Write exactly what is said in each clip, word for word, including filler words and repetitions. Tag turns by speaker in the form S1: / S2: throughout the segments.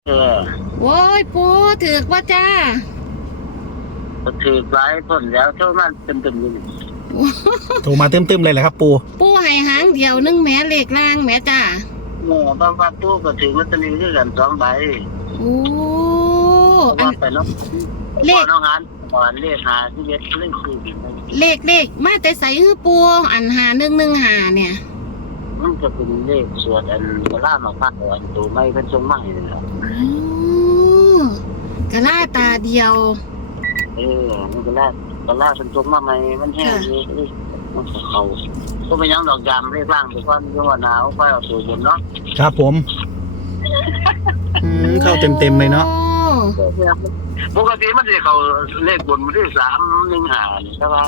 S1: ออ
S2: โอ้ยปูถือกว่าจ้า
S1: ถือหลายคนแล้วเท่านั้นเต็มๆเลย
S3: โทรมาตึ้มๆเลยแหละครับปู
S2: ปูให้หางเดียวนึงแม่เลขล่างแม่จ้า
S1: เออบางวันตู้ก็ถือลอตเตอรี่ด้วยกันสองใบ
S2: โอ้
S1: อันไปน้องเลขน้องหานก่อนเลขหาที่เล็กเล่นคือ
S2: เลขเลขมาแต่ใส่ฮือปูอันหาหนึ่งหนึ่งหาเนี่ย
S1: มันจะเป็นเลขส่วนอันกระลามาพักอันตัวไม่เป็นทรงใหม่เลยครับ
S2: กระลาตาเดียว
S1: เออมันกระลากระลาเป็นทรงมาใหม่มันแห้งเลยมันเขาก็ไม่ยังดอกยามเลขล่างแต่ว่ายังว่าหนาวก็เอาตัวบนเนาะ
S3: ครับผมเข้าเต็มเต็มเลยเนาะ
S1: ปกติมันจะเขาเลขบนมันได้สามหนึ่งหาใช่ไหม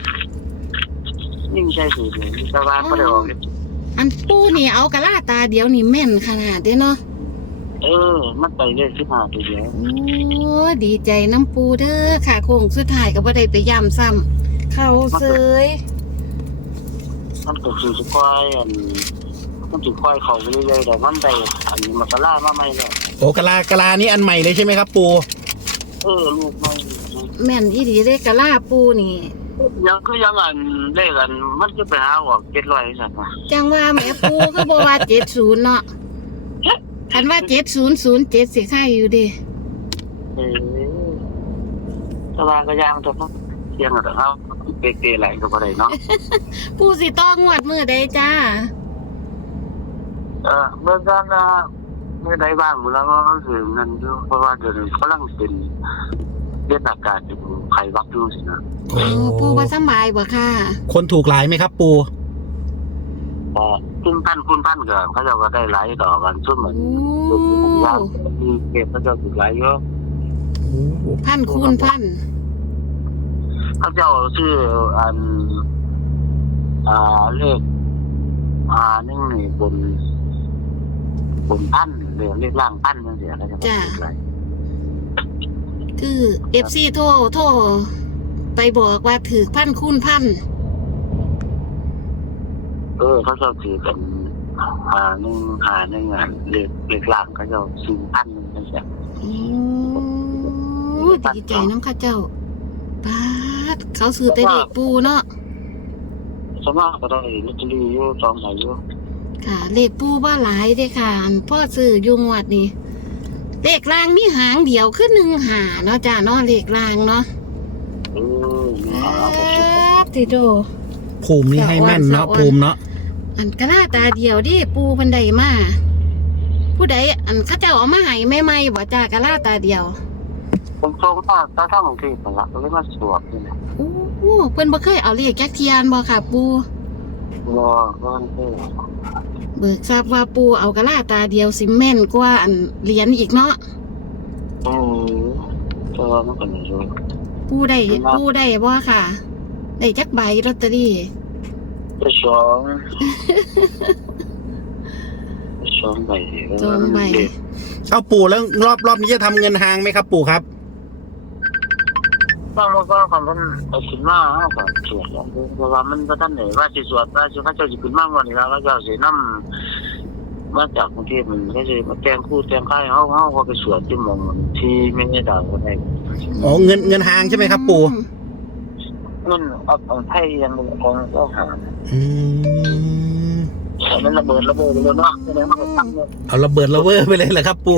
S1: ยิ่งใช่สูตรเลยใช่ไหมก็ได้ออก
S2: อันปูนี่เอากระลาตาเดียวนี่แม่นขนาดเด้เนาะ
S1: เออมันไปเลขสิบห้าตัวเดียว
S2: โอ้ดีใจน้ำปูเด้อค่ะโค้งสุดท้ายก็บ่ได้ไปย่ำซ้ำเข้าเซย
S1: มันก็คือสุกอยอันมันจุกคอยเขาไปเรื่อยๆแต่มันไปอันนี้มันกระลามาใหม่เลย
S3: โอ้กะลากะลานี่อันใหม่เลยใช่ไหมครับปู
S1: เออลูกใหม่
S2: แม่นอีดีเลยกะลาปูนี่
S1: ยังคือยังอันเลขอันมันจะไปหาออกเจ็ดร้อยสัก
S2: จังว่าแม่ปูก็บอกว่าเจ็ดศูนย์เนาะคันว่าเจ็ดศูนย์ศูนย์เจ็ดสิค่ายอยู่ดิ
S1: เออตะวันก็ยางจะพักเที่ยงแต่เขาเปย์ๆไหลก็บ่ได้เนาะ
S2: ปูสิต้องงวดมือใดจ้า
S1: เออเมื่อกันนะเมื่อใดบ้างแล้วก็รู้สึกนั่นอยู่เพราะว่าเดี๋ยวนี้กำลังเป็นเรื่องอากาศอยู่ไข้วักอยู่สินะ
S2: โอ้ปูว่าสบายบ่ค่ะ
S3: คนถูกหลายไหมครับปู
S1: อ๋อคุณพันคุณพันก็เขาจะก็ได้หลายดอกกันซึ่งเหมือนยามีเก็บเขาจะถูกหลายเยอะ
S2: พันคูณพัน
S1: เขาจะชื่ออันอ่าเลขอ่าหนึ่งนี่บนบนพันเรียกเลขล่างพันนั่นเสียแล้วจะไม่ถูกหลาย
S2: คือเอฟซีโทรโทรไปบอกว่าถือพันคูณพัน
S1: เออเขาจะถือกันหาหนึ่งหาหนึ่งอ่ะเลขเลขล่างเขาจะซื้อพันนั่นเสีย
S2: โอ้ดีใจน้ำข้าเจ้าป้าดเขาซื้อแต่เด็กปูเนาะ
S1: สมมติก็ได้ลอตเตอรี่อยู่สองใบอยู่
S2: ค่ะเลขปูว่าหลายเด้ค่ะพ่อซื้อยุงวัดนี่เลขล่างมีหางเดียวขึ้นหนึ่งหาเนาะจ้าเนาะเลขล่างเนาะ
S1: เออ
S2: ติโด
S3: ภูมินี่ให้แม่นเนาะภูมิเนาะ
S2: อันกระลาตาเดียวดิปูบันไดมาผู้ใดอันข้าเจ้าเอามาให้แม่ไม่บ่จ้ากระลาตาเดียว
S1: ผมโชว์ว่าตาทั้งของที่ผมละเลยมาสวดนี่นะ
S2: โอ้โหเพิ่นบ่เคยเอาเลขแก๊กเทียนบ่ค่ะปู
S1: บ่บ่เคย
S2: เบิกทราบว่าปูเอากระลาตาเดียวสิแม่นกว่าอันเหรียญอีกเนาะ
S1: อือตัวมันก็นี่อยู่
S2: ปูได้ปูได้บ่ค่ะได้จักใบลอตเตอรี่
S1: ได้สองสองใบ
S2: สองใบ
S3: เอาปู่แล้วรอบรอบนี้จะทำเงินหางไหมครับปู่ครับ
S1: บางวันก็ความมันเอาขึ้นมาเอาก็สวดแล้วเพราะว่ามันก็ท่านไหนว่าสิสวดว่าสิเขาจะขึ้นมาวันนี้แล้วก็สินำมาจากกรุงเทพมันก็สิมาแต่งคู่แต่งค่ายเฮาเฮาก็ไปสวดที่หม่องที่ไม่ได้ดาวก็ได้
S3: อ๋อเงินเงินหางใช่ไหมครับปู่
S1: เงินเอาของไทยยังของก็หา
S3: อืม
S1: มันระเบิดระเบิดเลยเนาะแสดงว่าเขาตั้ง
S3: เอาระเบิดระเบ้อไปเลยเหรอครับปู่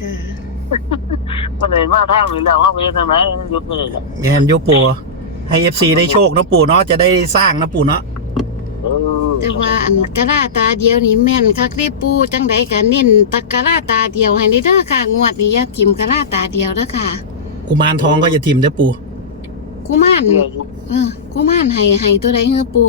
S1: มันเลยมาทางนี้แล้วว่าไปทางไหนยุบไปเลย
S3: แง่นยุบปู่ให้ เอฟ ซี ได้โชคนะปู่เนาะจะได้สร้างนะปู่เนาะ
S2: แต่ว่าอันกะลาตาเดียวนี่แม่นคักได้ปู่จังไดก็เน้นตะกะลาตาเดียวให้เด้อค่ะงวดนี้อย่าทิ่มกะลาตาเดียวเด้อค่ะ
S3: กุมารทองก็จะทิ่มเด้อปู่
S2: กุมารเออกุมารให้ให้ตัวใดเฮ้อปู่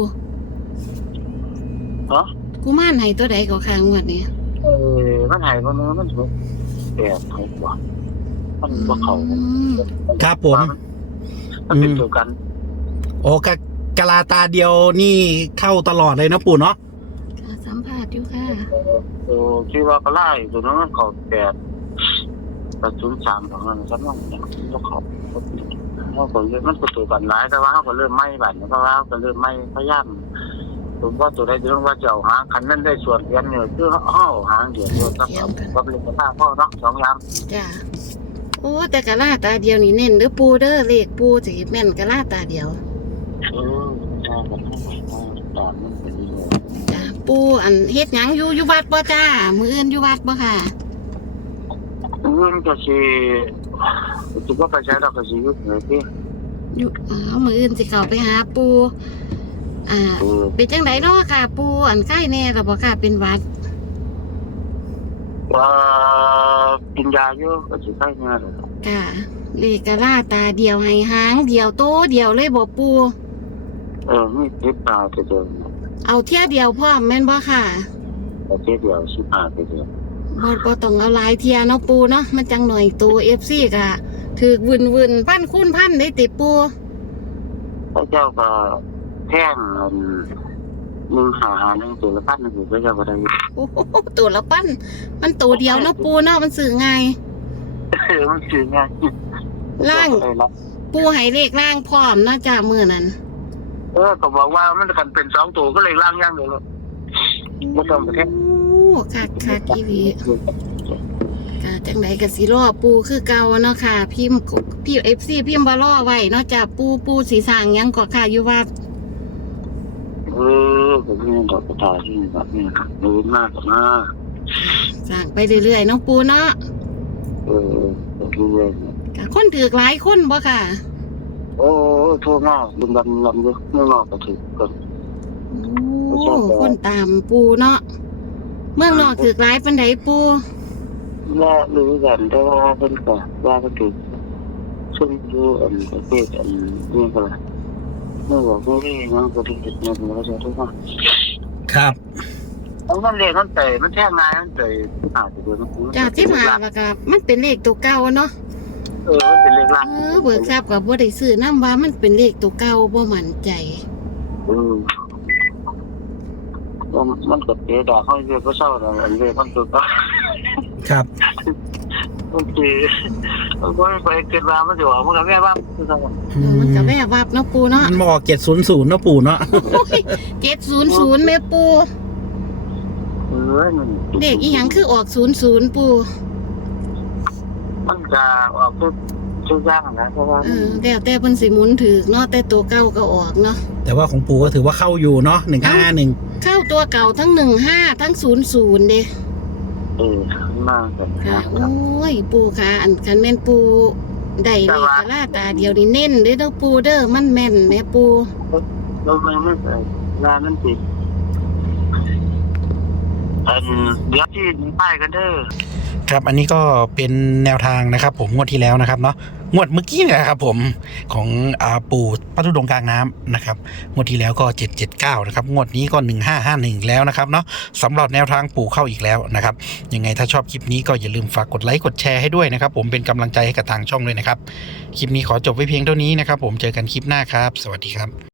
S1: ฮะ
S2: กุมารให้ตัวใดก็ค้างงวดนี้
S1: เออมันให้บ่มันมันแปดเท่ากว่ามันบ่เข้า
S3: ครับผม
S1: มันเป็นเดียวกัน
S3: โอ้กะกะลาตาเดียวนี่เข้าตลอดเลยนะปู่เนาะ
S2: สัมภาษณ์อยู่ค่ะ
S1: เออที่ว่ากะลาตัวนั้นมันเข้าแปดแปดศูนย์สามของมันซับมันก็เข้าเขาก็มันก็ตัวกันหลายแต่ว่าเขาก็เริ่มไหม้บัดเพราะว่าเขาก็เริ่มไหม้พยายามผมว่าตัวใดจะต้องว่าจะเอาหางคันนั้นได้ส่วนเดียวเนี่ยคือห่อหางเดียวตัวกับกับเล็กกับพ่อเนาะสองอย่าง
S2: จ้าโอ้แต่กะลาตาเดียวนี่เน้นเด้อปูเด้อเลขปูสิแม่นกะลาตาเดียว
S1: เออใช่ครับตอนนั้นเป็นยังไง
S2: จ้าปูอันเฮ็ดหยังอยู่อยู่วัดบ่จ้ามื้ออื่นอยู่วัดบ่ค่ะ
S1: เงินก็สิจุดว่าไปใช้เราก็สิยุบเลยพี่
S2: อยู่อ๋อมื้ออื่นสิเข้าไปหาปูอ่า
S1: เออ
S2: เป็นจังไดเนาะค่ะ ปูอันไข้แน่ล่ะบ่ค่ะเป็นหวัด
S1: ว่ากินยาอยู่ก็สิใช้เงิน
S2: ค่ะเลขกะลาตาเดียวให้หางเดียวโตเดียวเลยบ่ปู
S1: เออมีติดตาไปเดิน
S2: เอาเที่ยเดียวพร้อมแม่นบ่ค่ะ
S1: ประเทศเดียวสิบห้าไปเดิน
S2: บ่บ่ต้องเอาหลายเที่ยเนาะปูเนาะมันจังหน่อยตัว เอฟ ซี ก็ถูกวึนๆพันคูณพันได้ติปู
S1: พระเจ้าก็แท่งหนึ่งหาหาหนึ่งตัวละพันหนึ่งพระเจ้าก็ได้
S2: โอ้โหตัวละปั้นมันตัวเดียวเนาะปูเนาะมันสื่อง่าย
S1: เออมันคือไง
S2: ล่าง ปูให้เลขล่างพร้อมเนาะจ้ามื้อนั้น
S1: เออก็บอกว่ามันกันเป็นสองตัวก็เลยล่างย่างเดียวเลยไม่ต้องไปแท่ง
S2: โอ้คักคักอีหลีค่ะจังไดก็สิรอปูคือเก่าเนาะค่ะ พิมพ์พี่ เอฟ ซี พิมพ์บ่รอไว้เนาะจ้าปูปูสิสร้างหยังก็ค่ะอยู่วัด
S1: เออผมนี่ดอกกระถาที่แบบนี้ครับดูมากมาก
S2: สร้างไปเรื่อยๆเนาะปูเนาะ
S1: เออดูเลย
S2: ค่ะคนถือหลายคนบ่ค่ะ
S1: โอ้ทั่วมากดึงดำลำเยอะไม่งอกก็ถือกัน
S2: โอ้คนตามปูเนาะเมืองนอกถือหลายปานใดปู
S1: แม่รู้กันแต่ว่าเป็นก็ว่าก็ถือซึ่งดูอันประเภทอันนี้ก็ไม่บอกไม่ได้นะก็ถือติดเงินแล้วจะทุกข์
S3: ครับ
S1: เอามันเรียนมันเตะมันแท่งงานมันเตะที่ผ่านไปด้วยมัน
S2: จากที่มาแล้วก็มันเป็นเลขตัวเก่าเนาะ
S1: เออมันเป็นเลขลัก
S2: เออเบิกทราบกับบ่ได้ซื้อนำว่ามันเป็นเลขตัวเก่าบ่มั่นใจ
S1: เออมันก็เตะด่าเขาเรียกก็เศร้าแต่อันเรียกมันตัวก็
S3: ครับ
S1: โอเคมันก็ไปเกิดมามันจะบอกมันก็แม่ว่าคือทำไม
S2: เออมันก็แวบวับเนาะปูเนาะ
S3: มันบอกเจ็ดศูนย์ศูนย์เนาะปู่เนาะ
S2: เจ็ดศูนย์ศูนย์แม่ปู
S1: เออมัน
S2: เลขอีหยังคือออกศูนย์ศูนย์ปู
S1: มันจะออกทุกทุกอย่างนะเพราะว่า
S2: เออแล้วแต่เพิ่นสิหมุนถือเนาะแต่ตัวเก่าก็ออกเนาะ
S3: แต่ว่าของปู่ก็ถือว่าเข้าอยู่เนาะหนึ่งห้าหนึ่ง
S2: เข้าตัวเก่าทั้งหนึ่งห้าทั้งศูนย์ศูนย์เด้
S1: เออมากกัน
S2: ค่ะ
S1: นะ
S2: โอ้ยปูค่ะอันคันแม่นปูได้เลขกะลาตาเดียวนี่เน้นเด้อเด้อปูเด้อมันแม่นแม่ปู
S1: เราไม่ไม่ใส่งานมันติดอันเดี๋ยวที่ป้ายกันเด้อ
S3: ครับอันนี้ก็เป็นแนวทางนะครับ ผมงวดที่แล้วนะครับเนาะงวดเมื่อกี้เนะครับผมของอาปู่พระธุดงค์กลางน้ำนะครับงวดที่แล้วก็เจ็ดเจ็ดเก้านะครับงวดนี้ก็หนึ่งห้าห้าหนึ่งแล้วนะครับเนาะสำหรับแนวทางปู่เข้าอีกแล้วนะครับยังไงถ้าชอบคลิปนี้ก็อย่าลืมฝากกดไลค์กดแชร์ให้ด้วยนะครับผมเป็นกำลังใจให้กับทางช่องด้วยนะครับคลิปนี้ขอจบไว้เพียงเท่านี้นะครับผมเจอกันคลิปหน้าครับสวัสดีครับ